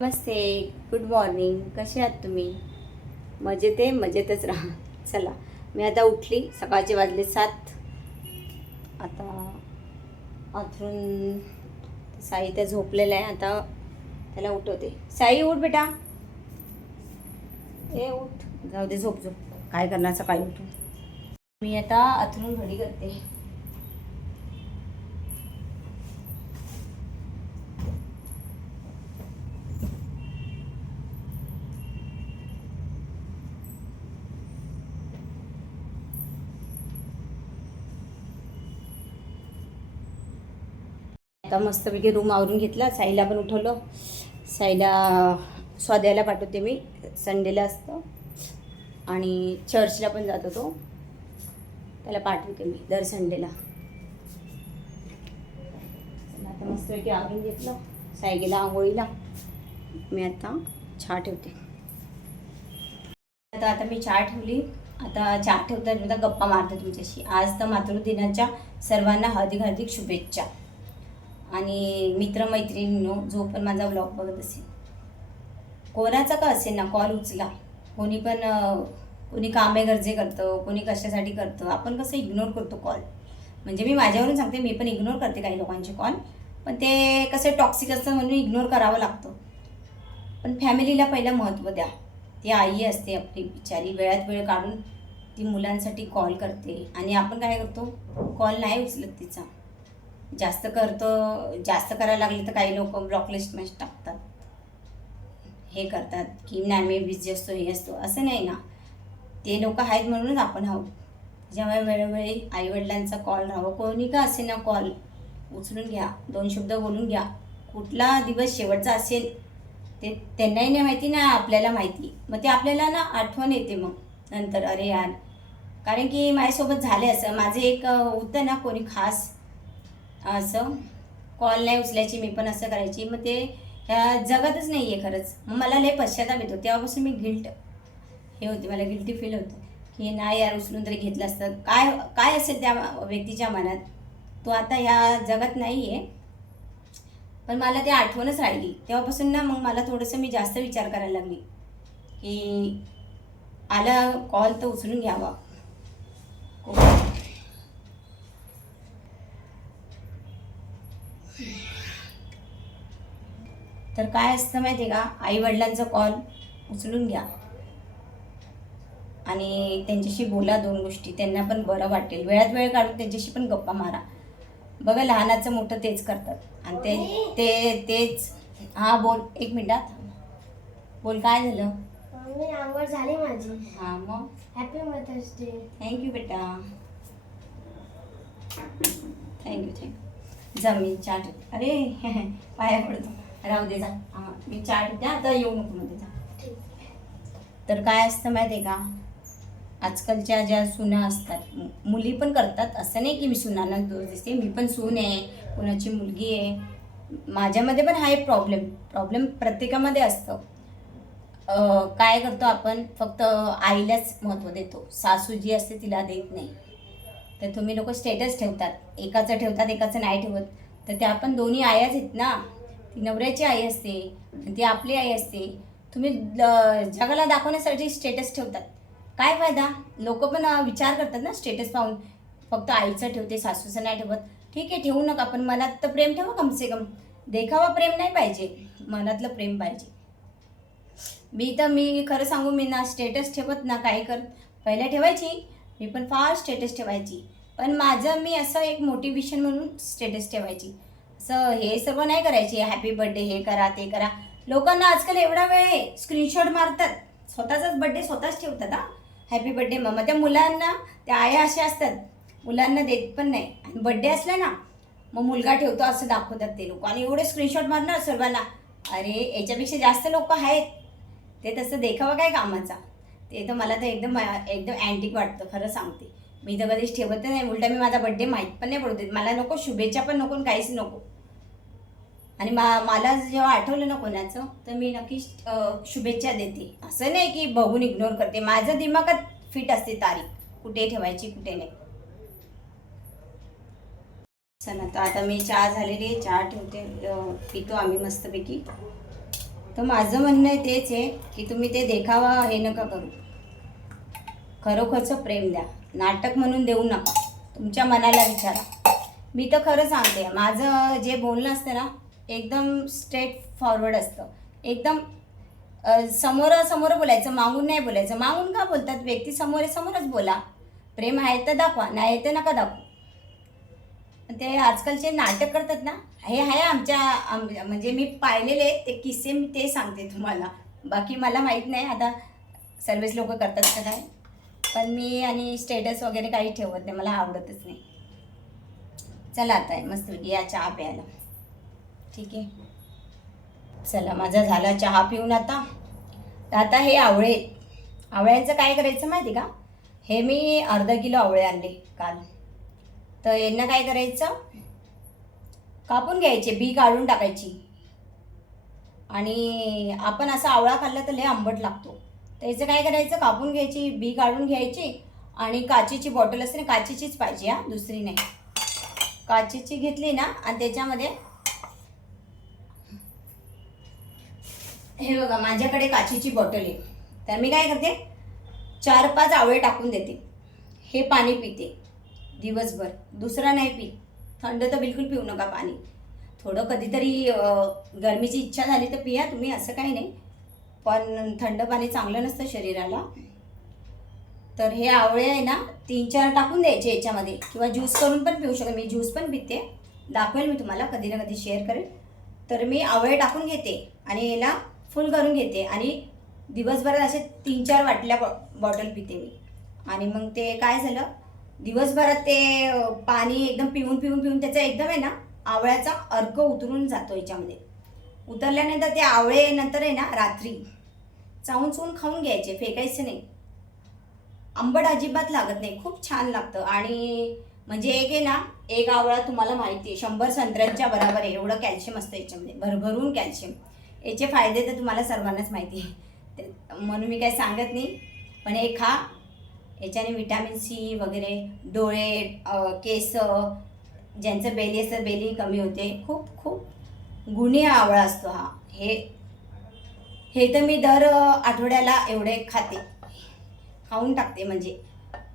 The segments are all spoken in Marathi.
नमस्ते, गुड मॉर्निंग. कसे आहात तुम्ही? मजेतच राहा. चला, मी आता उठली. सकाळचे वाजले 7. आता अथरून साई त्या झोपलेला आहे. आता त्याला उठवते. साई उठ बेटा. उठ. जाऊ दे, झोप. काय करणार सकाळी उठून. मी आता अथरून घडी करते. आता मस्तपैकी रूम आवरून घेतला. साईला पण उठवलं. साईला स्वाध्यायाला पाठवते मी. संडेला असतं आणि चर्चला पण जातो तो. त्याला पाठवते मी दर संडेला. आता मस्तपैकी आवरून घेतलं. साई गेला आंघोळीला. मी आता चहा ठेवते. आता मी चहा ठेवली. आता चहा ठेवता गप्पा मारते तुमच्याशी. आज तर मातृदिनाच्या सर्वांना हार्दिक शुभेच्छा. आणि मित्रमैत्रिणींनो, जो पण माझा ब्लॉग बघत असेल, कोणाचा का असेल ना, कॉल उचला. कोणी कामे गरजे करतं, कोणी कशासाठी करतं. आपण कसं इग्नोर करतो कॉल. म्हणजे मी माझ्यावरून सांगते, मी पण इग्नोर करते काही लोकांचे कॉल. पण ते कसं टॉक्सिक असतं म्हणून इग्नोर करावं लागतं. पण फॅमिलीला पहिलं महत्त्व द्या. ती आई असते आपली बिचारी, वेळात वेळ काढून ती मुलांसाठी कॉल करते. आणि आपण काय करतो, कॉल नाही उचलत तिचा. जास्त करायला लागले तर काही लोक ब्लॉक लिस्टमध्ये टाकतात, हे करतात की नाही मी बिझी असतो, हे असतो. असं नाही ना. ते लोक आहेत म्हणूनच आपण आहोत. त्याच्यामुळे वेळोवेळी आईवडिलांचा कॉल राहावं. कोणी का असे ना, कॉल उचलून घ्या. 2 शब्द बोलून घ्या. कुठला दिवस शेवटचा असेल ते त्यांनाही नाही माहिती ना, आपल्याला माहिती. मग ते आपल्याला ना आठवण येते मग नंतर, अरे यार. कारण की माझ्यासोबत झाले असं. माझे एक होतं ना कोणी खास, असं कॉल नाही उचलायची. मी पण असं करायची. मग ते जगतच नाही आहे खरंच. मग मला लय पश्चाताप येतो. तेव्हापासून मी मला गिल्टी फील होतं की नाही यार, उचलून तरी घेतलं असतं. काय असेल त्या व्यक्तीच्या मनात, तो आता ह्या जगात नाही आहे. पण मला ते आठवणच राहिली. तेव्हापासून ना मग मला थोडंसं मी जास्त विचार करायला लागली की आला कॉल तर उचलून घ्यावा. तर काय असतं माहिती आहे का, आईवडिलांचा कॉल उचलून घ्या आणि त्यांच्याशी बोला 2 गोष्टी. त्यांना पण बरं वाटेल. वेळात वेळ काढून त्यांच्याशी पण गप्पा मारा. बघा, लहानाचं मोठं तेच करतात. आणि तेच. हां बोल, 1 मिनिटात बोल. काय झालं? मम्मी, आंघोळ झाली माझी. हां, मग हॅपी मदर्स डे. थँक्यू बेटा. थँक्यू. जा, मी चहा ठेवते. अरे पाया पडतो. राहू दे, जा. हां, मी चहा ठेवते. आता येऊ नको मध्ये, जा. तर काय असतं माहिती आहे का, आजकालच्या ज्या सुना असतात, मुली पण करतात. असं नाही की मी सुनांना दोष दिसते. मी पण सून आहे, कोणाची मुलगी आहे. माझ्यामध्ये पण हा एक प्रॉब्लेम प्रत्येकामध्ये असतं. काय करतो आपण, फक्त आईलाच महत्त्व देतो. सासू जी असते तिला देत नाही. तर तुम्ही लोक स्टेटस ठेवतात, एकाचं ठेवतात एकाचं नाही ठेवत. तर त्या पण दोन्ही आयाच आहेत ना. ती नवऱ्याची आई असते, ती आपली आई असते. तुम्ही जगाला दाखवण्यासाठी स्टेटस ठेवतात. काय फायदा? लोक पण विचार करतात ना स्टेटस पाहून. फक्त आईचं ठेवते, सासूचं नाही ठेवत. ठीक आहे, ठेवू नका. पण मनात तर प्रेम ठेवा कमसे कम. देखावा प्रेम नाही पाहिजे, मनातलं प्रेम पाहिजे. मी खरं सांगू, मी ना स्टेटस ठेवत ना काही पहिल्या ठेवायची. मी पण फार स्टेटस ठेवायची. पण मी असं एक मोटिवेशन म्हणून स्टेटस ठेवायची. असं हे सर्व नाही करायची. हॅपी बर्थडे हे करा ते करा. लोकांना आजकाल एवढा वेळ आहे, स्क्रीनशॉट मारतात, स्वतःचाच बर्थडे स्वतःच ठेवतात. Happy birthday mamma. त्या मुलांना, त्या आया अशा असतात, मुलांना देत पण नाही. आणि बर्थडे असला ना मग मुलगा ठेवतो असं दाखवतात ते लोक. आणि एवढे स्क्रीनशॉट मारणार सर्वांना. अरे याच्यापेक्षा जास्त लोक आहेत, ते तसं देखावा काय कामाचा. ते तर मला तर एकदम अँटिक वाटतं, खरं सांगते. मी तर कधीच ठेवत नाही. उलटा मी माझा बड्डे माहीत पण नाही पडू देत. मला नको शुभेच्छा पण नको, काहीच नको. आणि मला जेव्हा आठवलं ना कोणाचं, तर मी नक्कीच शुभेच्छा देते. असं नाही की बघून इग्नोर करते. माझं दिमागात फिट असते तारीख, कुठे ठेवायची कुठे नाही. चला, तर आता मी चहा झालेली, चहा ठेवते, पितो आम्ही मस्तपैकी. तर माझं म्हणणं आहे तेच आहे की तुम्ही ते देखावा हे नका करू, खरोखरचं प्रेम द्या. नाटक म्हणून देऊ नका, तुमच्या मनाला विचारा. मी तर खरं सांगते, माझं जे बोलणं असतं ना एकदम स्ट्रेट फॉरवर्ड असतं, एकदम समोरासमोर बोलायचं, मागून नाही बोलायचं. मागून का बोलतात? व्यक्ती समोरच बोला. प्रेम आहे तर दाखवा, नाही तर नका दाखवू. ते आजकालचे नाटक करतात ना, हे आहे म्हणजे मी पाहिलेले ते किस्से, मी ते सांगते तुम्हाला. बाकी मला माहीत नाही आता सर्वच लोक करतात का काय, पण मी आणि स्टेटस वगैरे काही ठेवत नाही, मला आवडतच नाही. चला आता मस्त या चहा प्यायला. ठीक आहे, चला माझा झाला चहा पिऊन. आता हे आवळ्यांचं काय करायचं माहिती का? हे मी अर्धा किलो आवळे आणले काल. तर यांना काय करायचं, कापून घ्यायचे, बी काढून टाकायची. आणि आपण असा आवळा खाल्ला तर लय आंबट लागतो. त्याचं काय करायचं, कापून घ्यायची, बी काढून घ्यायची. आणि काचेची बॉटल असते ना, काचेचीच पाहिजे हा, दुसरी नाही. काचेची घेतली ना आणि त्याच्यामध्ये हे बघा, माझ्याकडे काचेची बॉटल आहे. तर मी काय करते, 4-5 आवळे टाकून देते. हे पाणी पिते दिवसभर, दुसरा नाही पी. थंड तर बिलकुल पिऊ नका पाणी. थोडं कधीतरी गरमीची इच्छा झाली तर पिया तुम्ही, असं काही नाही. पण थंड पाणी चांगलं नसतं शरीराला. तर हे आवळे आहे ना 3-4 टाकून द्यायचे याच्यामध्ये, किंवा ज्यूस करून पण पिऊ शकता. मी ज्यूस पण पिते, दाखवेल मी तुम्हाला कधी ना कधी, शेअर करेल. तर मी आवळे टाकून घेते आणि याला फुल करून घेते आणि दिवसभरात असे 3-4 वाटल्या बॉटल पिते मी. आणि मग ते काय झालं, दिवसभरात ते पाणी एकदम पिऊन त्याचा एकदम आहे ना आवळ्याचा अर्क उतरून जातो याच्यामध्ये. उतरल्यानंतर ते आवळे नंतर आहे ना रात्री चावून खाऊन घ्यायचे, फेकायचे नाही. आंबट अजिबात लागत नाही, खूप छान लागतं. आणि म्हणजे एक आहे ना, एक आवळा तुम्हाला माहिती आहे 100 संत्र्यांच्या बरोबर आहे, एवढं कॅल्शियम असतं याच्यामध्ये, भरभरून कॅल्शियम. याचे फायदे तर तुम्हाला सर्वांनाच माहिती आहे, म्हणून मी काही सांगत नाही. पण हे खा, याच्याने विटॅमिन सी वगैरे, डोळे, केस, ज्यांचं बेली असतं बेली कमी होते. खूप खूप गुणी आवळा असतो हा. हे तर मी दर आठवड्याला एवढे खाऊन टाकते, म्हणजे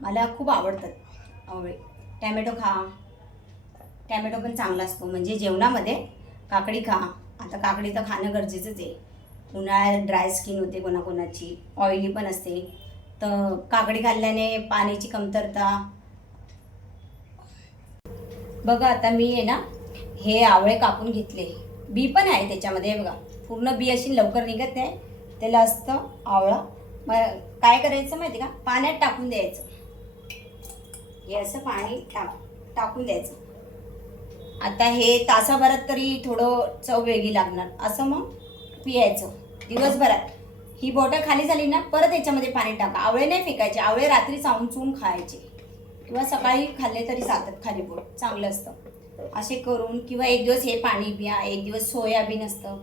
मला खूप आवडतात आवळे. टॅमॅटो खा, टॅमॅटो पण चांगला असतो म्हणजे जेवणामध्ये. काकडी खा, आता काकडी तर खाणं गरजेचंच आहे. उन्हाळ्यात ड्राय स्किन होते कोणाकोणाची, ऑइली पण असते. तर काकडी खाल्ल्याने पाण्याची कमतरता. बघा आता मी आहे ना हे आवळे कापून घेतले, बी पण आहे त्याच्यामध्ये बघा, पूर्ण बी अशी लवकर निघत नाही, त्याला असतं आवळा. मग काय करायचं माहिती का, पाण्यात टाकून द्यायचं. हे असं पाणी टाकून द्यायचं. आता हे तासाभरात तरी थोडं चव वेगळी लागणार, असं मग पियायचं दिवसभरात. ही बॉटल खाली झाली ना परत याच्यामध्ये पाणी टाका. आवळे नाही फेकायचे, आवळे रात्री चावून खायचे किंवा सकाळी खाल्ले तरी चालतात, खाली पोट चांगलं असतं. असे करून किंवा एक दिवस हे पाणी पिया, एक दिवस सोयाबीन असतं,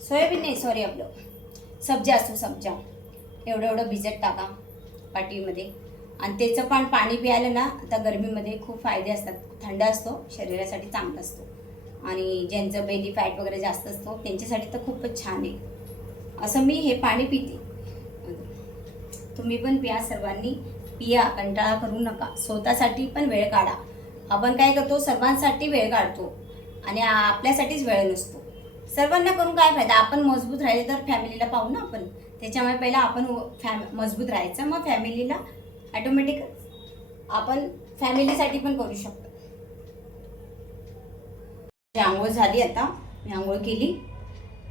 सोयाबीन नाही सॉरी आपलं सब्जा असतो, सब्जा एवढं भिजत टाका पाटीमध्ये. आणि त्याचं पण पाणी प्यायला ना आता गरमीमध्ये खूप फायदे असतात. थंड असतो, शरीरासाठी चांगला असतो. आणि ज्यांचं बेली फॅट वगैरे जास्त असतो त्यांच्यासाठी तर खूपच छान आहे. असं मी हे पाणी पिते, तुम्ही पण पिया, सर्वांनी पिया, कंटाळा करू नका. स्वतःसाठी पण वेळ काढा. आपण काय करतो, सर्वांसाठी वेळ काढतो आणि आपल्यासाठीच वेळ नसतो. सर्वांना करून काय फायदा, आपण मजबूत राहिले तर फॅमिलीला पाहू ना आपण. त्याच्यामुळे पहिला आपण मजबूत राहायचं, मग फॅमिलीला ॲटोमॅटिक आपण फॅमिलीसाठी पण करू शकतो. आंघोळ झाली, आता मी आंघोळ केली.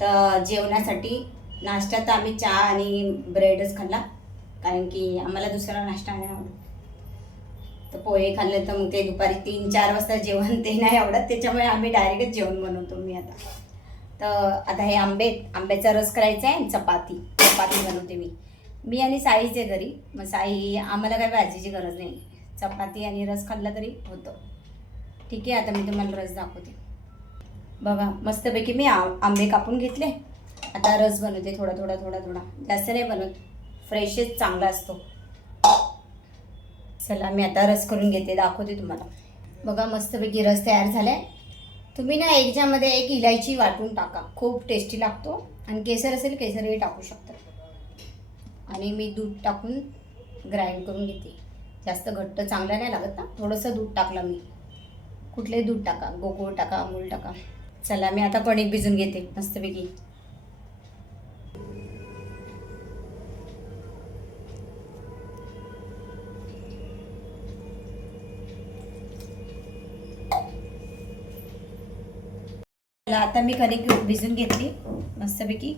तर जेवणासाठी नाश्ता तर आम्ही चहा आणि ब्रेडच खाल्ला, कारण की आम्हाला दुसरा नाश्ता नाही आवडत. तर पोहे खाल्ले तर मग ते दुपारी 3-4 वाजता जेवण ते नाही आवडत, त्याच्यामुळे आम्ही डायरेक्टच जेवण बनवतो मी आता. तर आता हे आंब्याचा रस करायचा आहे, चपाती बनवते मी आणि साईचे घरी. मग साई, आम्हाला काही भाजीची गरज नाही, चपाती आणि रस खाल्ला तरी होतं. ठीक आहे, आता मी तुम्हाला रस दाखवते. बघा मस्तपैकी मी आंबे कापून घेतले. आता रस बनवते, थोडा जास्त नाही बनवत, फ्रेशच चांगला असतो. चला मी आता रस करून घेते, दाखवते तुम्हाला. बघा मस्तपैकी रस तयार झालाय. तुम्ही ना याच्यामध्ये एक इलायची वाटून टाका, खूप टेस्टी लागतो. आणि केसर असेल केसरही टाकू शकता. आणि मी दूध टाकून ग्राइंड करून घेते. जास्त घट्ट चांगला नाही लागत ना, थोडंसं दूध टाकलं मी. कुठलंही दूध टाका, गोकुळ टाका, अमूल टाका. चला मी आता कणिक भिजून घेते मस्तपैकी. चला आता मी कणिक भिजून घेतली मस्तपैकी.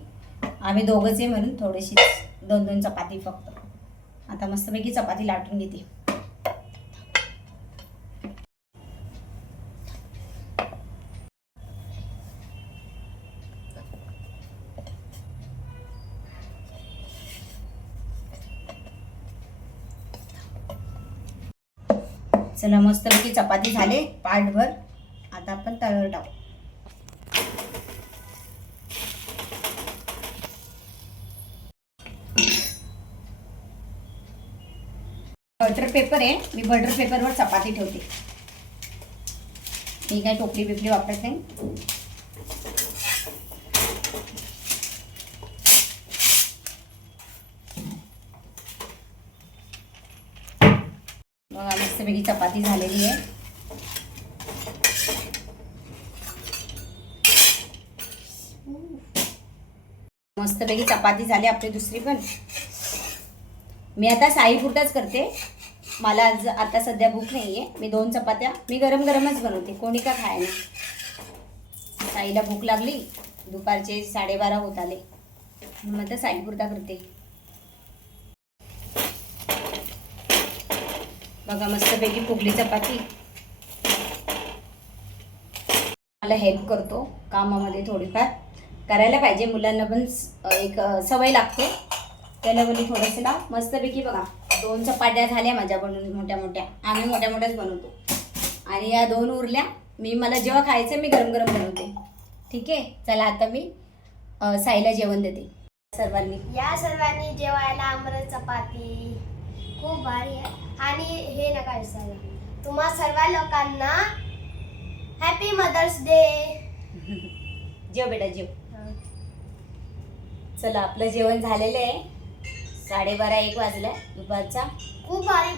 आम्ही दोघंच आहे म्हणून थोडीशी 2-2 चपाती फक्त. आता मस्तपैकी चपाती लाटून घेते. चला मस्तपैकी चपाती झाले पाटभर. आता आपण तव्यावर टाकू. बटर पेपर आहे, मी बटर पेपरवर चपाती ठेवते. मी काय टोपली बिपली वापरत नाही. बघा मस्तपैकी चपाती झालेली आहे. मस्तपैकी चपाती झाली आपली दुसरी पण. मी आता साईपुरताच करते. मला आज आता सध्या भूक नाही आहे. मी 2 चपात्या मी गरम गरमच बनवते, कोणी का खाय नाही. साईला भूक लागली, दुपारचे 12:30 होत आले, मग आता साईपुरता करते. बघा मस्तपैकी फुगली चपाती. मला हेल्प करतो कामामध्ये, थोडीफार करायला पाहिजे. मुलांना पण एक सवय लागते. त्याला बोली थोडंसं लाव. मस्तपैकी बघा 2 चपात्या झाल्या माझ्या बनवून, मोठ्या मोठ्या. आम्ही मोठ्या मोठ्याच बनवतो. आणि या 2 उरल्या. मला जेव्हा खायचं मी गरम गरम बनवते. ठीक आहे. चला आता मी साईला जेवण देते. सर्वांनी या सर्वांनी जेवायला आमरस चपाती खूप भारी आहे. आणि हे नका विसरायला, तुम्हा सर्व लोकांना हॅपी मदर्स डे. जेव बेटा जेव. चला आपलं जेवण झालेलं आहे. 12:30-1 वाजला दुपारचा. खूप भारी